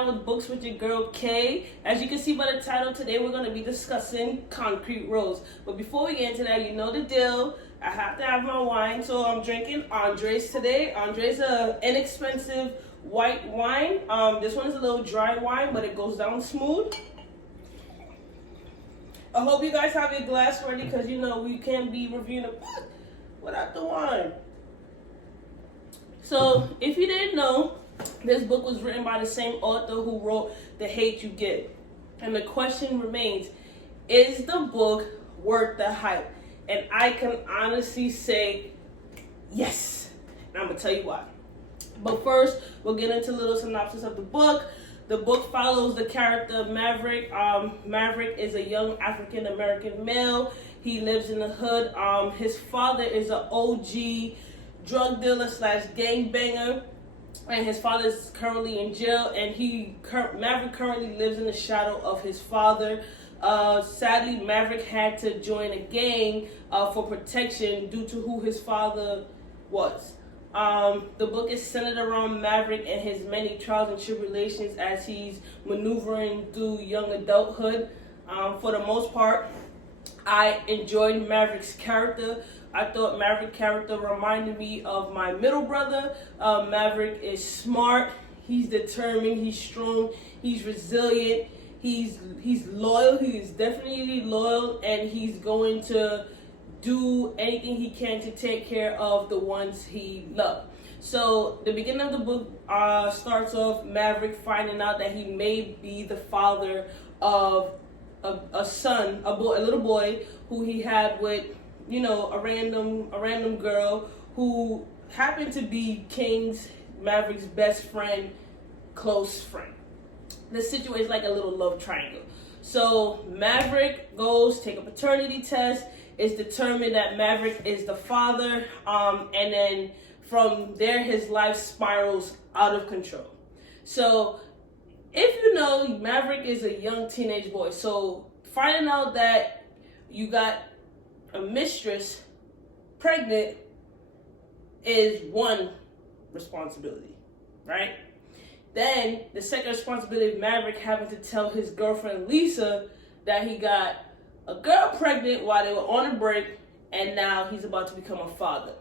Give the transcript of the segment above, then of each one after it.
down with books with your girl Kay. As you can see by the title, today we're going to be discussing Concrete Rose. But before we get into that, you know the deal. I have to have my wine, so I'm drinking Andres today. Andres is an inexpensive white wine. This one is a little dry wine, but it goes down smooth. I hope you guys have your glass ready, because you know we can't be reviewing a book without the wine. So, if you didn't know, this book was written by the same author who wrote The Hate You Give. And the question remains, is the book worth the hype? And I can honestly say yes. And I'm going to tell you why. But first, we'll get into a little synopsis of the book. The book follows the character Maverick. Maverick is a young African-American male. He lives in the hood. His father is an OG drug dealer / gangbanger. And his father is currently in jail. And Maverick currently lives in the shadow of his father. Sadly, Maverick had to join a gang for protection due to who his father was. The book is centered around Maverick and his many trials and tribulations as he's maneuvering through young adulthood. For the most part, I enjoyed Maverick's character. I thought Maverick's character reminded me of my middle brother. Maverick is smart, he's determined, he's strong, he's resilient, he's loyal, he is definitely loyal, and he's going to do anything he can to take care of the ones he loves. So the beginning of the book starts off Maverick finding out that he may be the father of a son, a little boy who he had with, you know, a random girl who happened to be Maverick's best friend, close friend. The situation is like a little love triangle. So Maverick goes take a paternity test. It's determined that Maverick is the father, and then from there his life spirals out of control. So if you know, Maverick is a young teenage boy. So finding out that you got a mistress pregnant is one responsibility, right? Then the second responsibility of Maverick having to tell his girlfriend Lisa that he got a girl pregnant while they were on a break, and now he's about to become a father.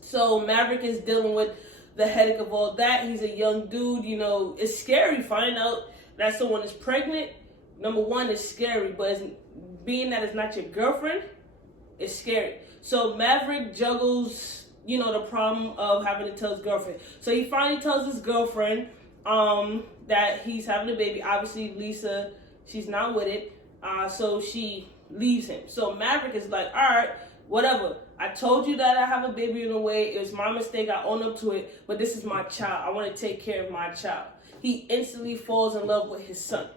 So Maverick is dealing with the headache of all that. He's a young dude, you know, it's scary finding out that someone is pregnant. Number one, it's scary, but being that it's not your girlfriend, it's scary. So Maverick juggles, you know, the problem of having to tell his girlfriend. So he finally tells his girlfriend that he's having a baby. Obviously, Lisa, she's not with it. So she leaves him. So Maverick is like, all right, whatever. I told you that I have a baby in the way. It was my mistake. I own up to it. But this is my child. I want to take care of my child. He instantly falls in love with his son.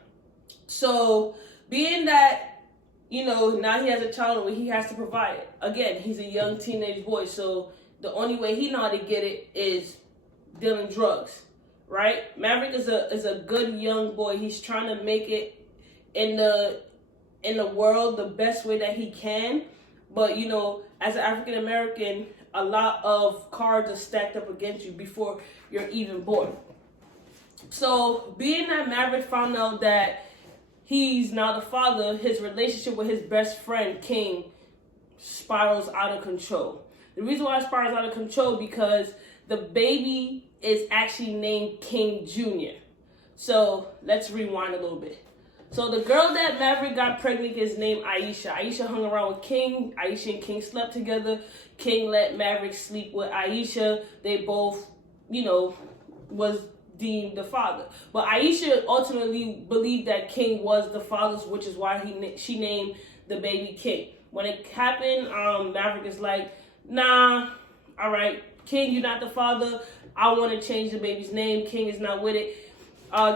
So being that, you know, now he has a child and he has to provide it. Again, he's a young teenage boy. So the only way he know how to get it is dealing drugs, right? Maverick is a good young boy. He's trying to make it in the world the best way that he can. But, you know, as an African American, a lot of cards are stacked up against you before you're even born. So being that Maverick found out that he's now the father, his relationship with his best friend, King, spirals out of control. The reason why it spirals out of control because the baby is actually named King Jr. So let's rewind a little bit. So the girl that Maverick got pregnant is named Aisha. Aisha hung around with King. Aisha and King slept together. King let Maverick sleep with Aisha. They both, you know, was deemed the father. But Aisha ultimately believed that King was the father's, which is why she named the baby King. When it happened, Maverick is like, nah, all right, King, you're not the father. I want to change the baby's name. King is not with it.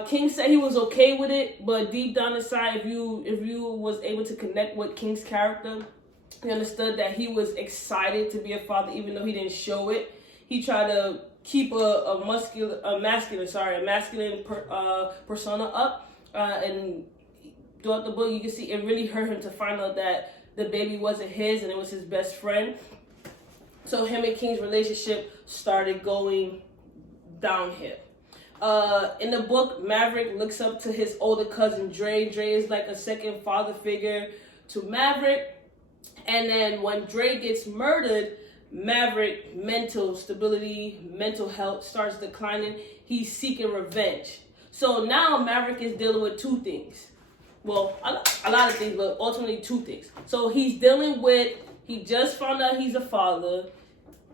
King said he was okay with it, but deep down inside, if you was able to connect with King's character, he understood that he was excited to be a father, even though he didn't show it. He tried to keep a masculine persona up, and throughout the book, you can see it really hurt him to find out that the baby wasn't his and it was his best friend. So him and King's relationship started going downhill. In the book, Maverick looks up to his older cousin Dre. Dre is like a second father figure to Maverick. And then when Dre gets murdered, Maverick mental stability, mental health starts declining. He's seeking revenge. So now Maverick is dealing with two things. Well, a lot of things, but ultimately two things. So he's dealing with, he just found out he's a father.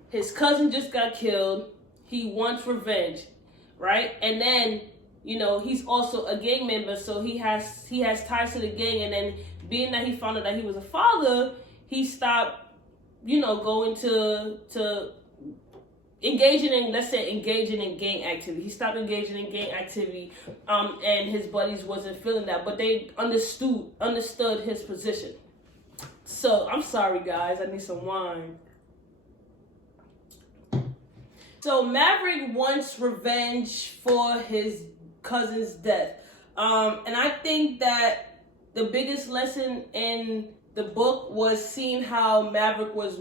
His cousin just got killed. He wants revenge, right? And then, you know, he's also a gang member, so he has ties to the gang. And then being that he found out that he was a father, he stopped, you know, going to engaging in gang activity. He stopped engaging in gang activity, and his buddies wasn't feeling that, but they understood his position. So I'm sorry, guys, I need some wine. So Maverick wants revenge for his cousin's death, and I think that the biggest lesson in the book was seeing how Maverick was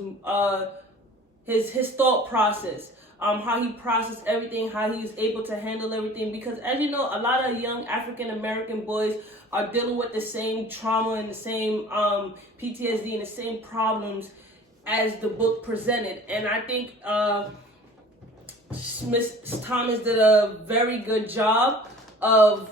his thought process, how he processed everything, how he was able to handle everything. Because as you know, a lot of young African American boys are dealing with the same trauma and the same PTSD and the same problems as the book presented. And I think Miss Thomas did a very good job of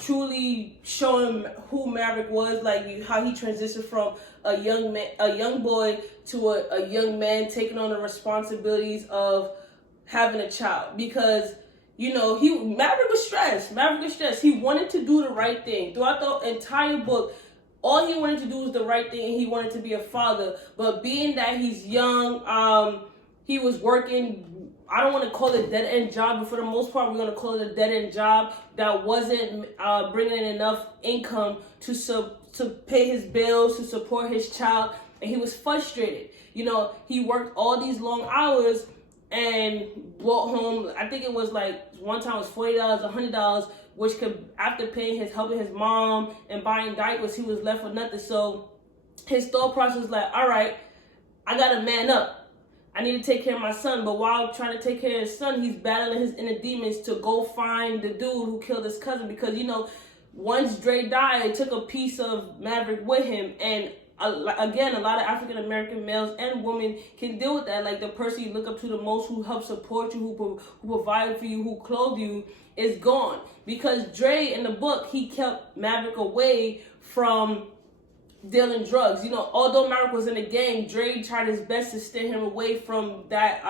truly showing who Maverick was, like how he transitioned from a young boy to a young man taking on the responsibilities of having a child. Because, you know, Maverick was stressed. He wanted to do the right thing. Throughout the entire book, all he wanted to do was the right thing, and he wanted to be a father. But being that he's young, he was working, I don't want to call it a dead-end job, but for the most part, we're going to call it a dead-end job that wasn't bringing in enough income to pay his bills, to support his child, and he was frustrated. You know, he worked all these long hours and brought home, I think it was like, one time it was $40, $100, which could, after helping his mom and buying diapers, he was left with nothing. So his thought process was like, all right, I got to man up. I need to take care of my son. But while trying to take care of his son, he's battling his inner demons to go find the dude who killed his cousin. Because, you know, once Dre died, it took a piece of Maverick with him. And again, a lot of African American males and women can deal with that. Like the person you look up to the most, who helps support you, who provide for you, who clothe you, is gone. Because Dre, in the book, he kept Maverick away from dealing drugs. You know, although Maverick was in a gang, Dre tried his best to steer him away from that,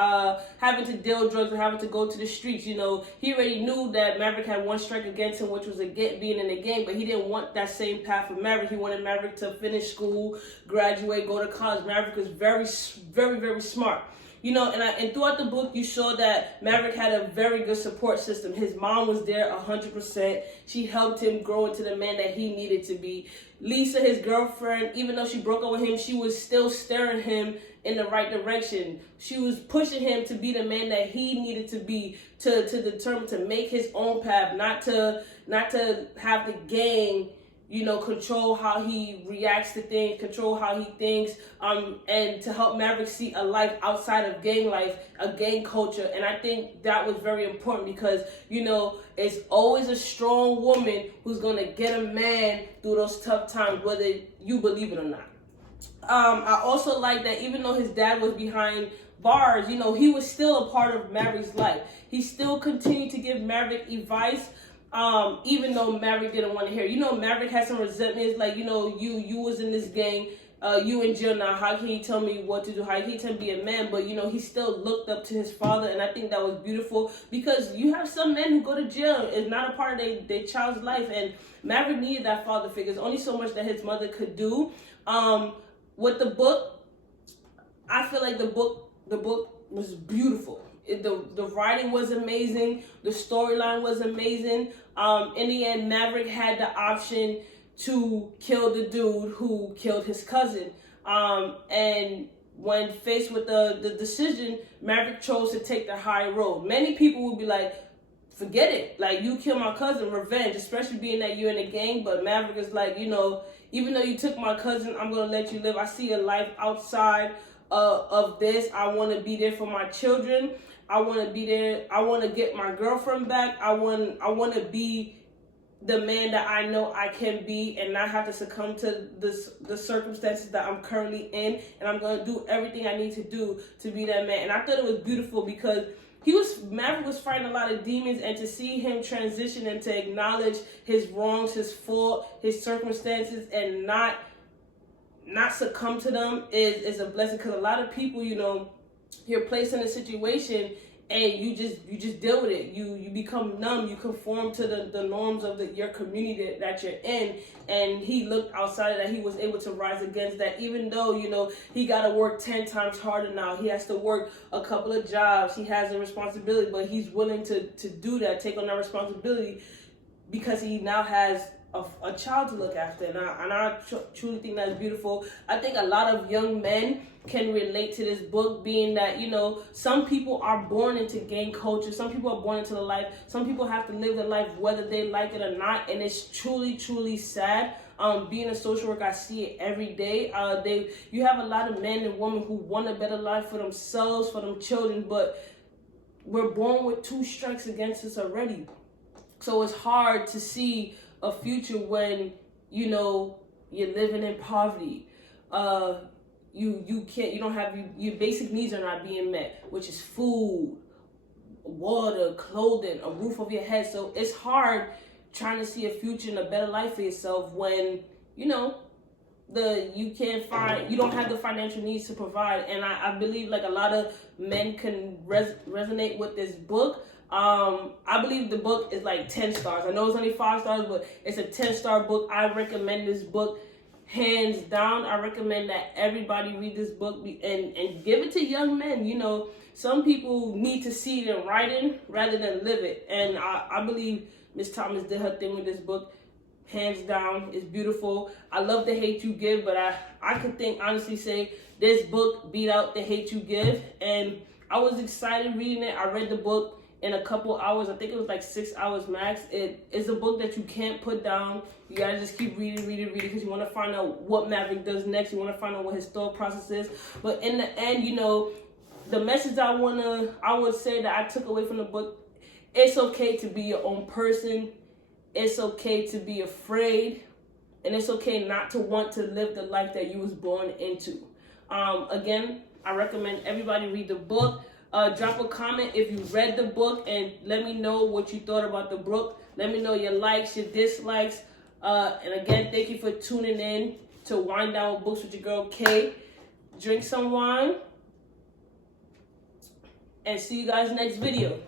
having to deal drugs or having to go to the streets. You know, he already knew that Maverick had one strike against him, which was being in a gang, but he didn't want that same path for Maverick. He wanted Maverick to finish school, graduate, go to college. Maverick was very, very, very smart. You know, and throughout the book, you saw that Maverick had a very good support system. His mom was there 100%. She helped him grow into the man that he needed to be. Lisa, his girlfriend, even though she broke up with him, she was still steering him in the right direction. She was pushing him to be the man that he needed to be, to determine to make his own path, not to have the gang, you know, control how he reacts to things, control how he thinks, and to help Maverick see a life outside of gang life, a gang culture. And I think that was very important because, you know, it's always a strong woman who's going to get a man through those tough times, whether you believe it or not. I also like that even though his dad was behind bars, you know, he was still a part of Maverick's life. He still continued to give Maverick advice, even though Maverick didn't want to hear. You know, Maverick had some resentments, like, you know, you was in this gang, you in jail now, how can you tell me what to do, how can you tell me to be a man? But, you know, he still looked up to his father, and I think that was beautiful, because you have some men who go to jail, it's not a part of their child's life, and Maverick needed that father figure. There's only so much that his mother could do. With the book, I feel like the book was beautiful. The writing was amazing. The storyline was amazing. In the end, Maverick had the option to kill the dude who killed his cousin. And when faced with the decision, Maverick chose to take the high road. Many people would be like, forget it. Like, you killed my cousin, revenge, especially being that you're in a gang. But Maverick is like, you know, even though you took my cousin, I'm going to let you live. I see a life outside of this. I want to be there for my children. I want to be there. I want to get my girlfriend back. I want to be the man that I know I can be and not have to succumb to the circumstances that I'm currently in. And I'm going to do everything I need to do to be that man. And I thought it was beautiful because Maverick was fighting a lot of demons, and to see him transition and to acknowledge his wrongs, his fault, his circumstances, and not succumb to them is a blessing. Because a lot of people, you're placed in a situation and you just deal with it. You become numb. You conform to the norms of your community that you're in. And he looked outside of that. He was able to rise against that, even though, he got to work 10 times harder now. He has to work a couple of jobs. He has a responsibility, but he's willing to do that, take on that responsibility, because he now has a child to look after. And I truly think that's beautiful. I think a lot of young men can relate to this book, being that, some people are born into gang culture. Some people are born into the life. Some people have to live the life whether they like it or not. And it's truly, truly sad. Being a social worker, I see it every day. You have a lot of men and women who want a better life for themselves, for them children, but we're born with 2 strikes against us already. So it's hard to see a future when you're living in poverty. Your basic needs are not being met, which is food, water, clothing, a roof over your head. So it's hard trying to see a future and a better life for yourself when you don't have the financial needs to provide. And I believe like a lot of men can resonate with this book. I believe the book is like 10 stars. I know it's only 5 stars, but it's a 10-star book. I recommend this book hands down. I recommend that everybody read this book and give it to young men. Some people need to see it in writing rather than live it. And I believe Miss Thomas did her thing with this book. Hands down, it's beautiful. I love The Hate U Give, but I could honestly say this book beat out The Hate U Give. And I was excited reading it. I read the book in a couple hours. I think it was like 6 hours max. It is a book that you can't put down. You gotta just keep reading because you want to find out what Maverick does next. You want to find out what his thought process is. But in the end, the message I would say that I took away from the book: it's okay to be your own person. It's okay to be afraid, and it's okay not to want to live the life that you was born into. Again, I recommend everybody read the book. Drop a comment if you read the book and let me know what you thought about the book. Let me know your likes, your dislikes. And again, thank you for tuning in to Wind Down with Books with your girl Kay. Drink some wine and see you guys next video.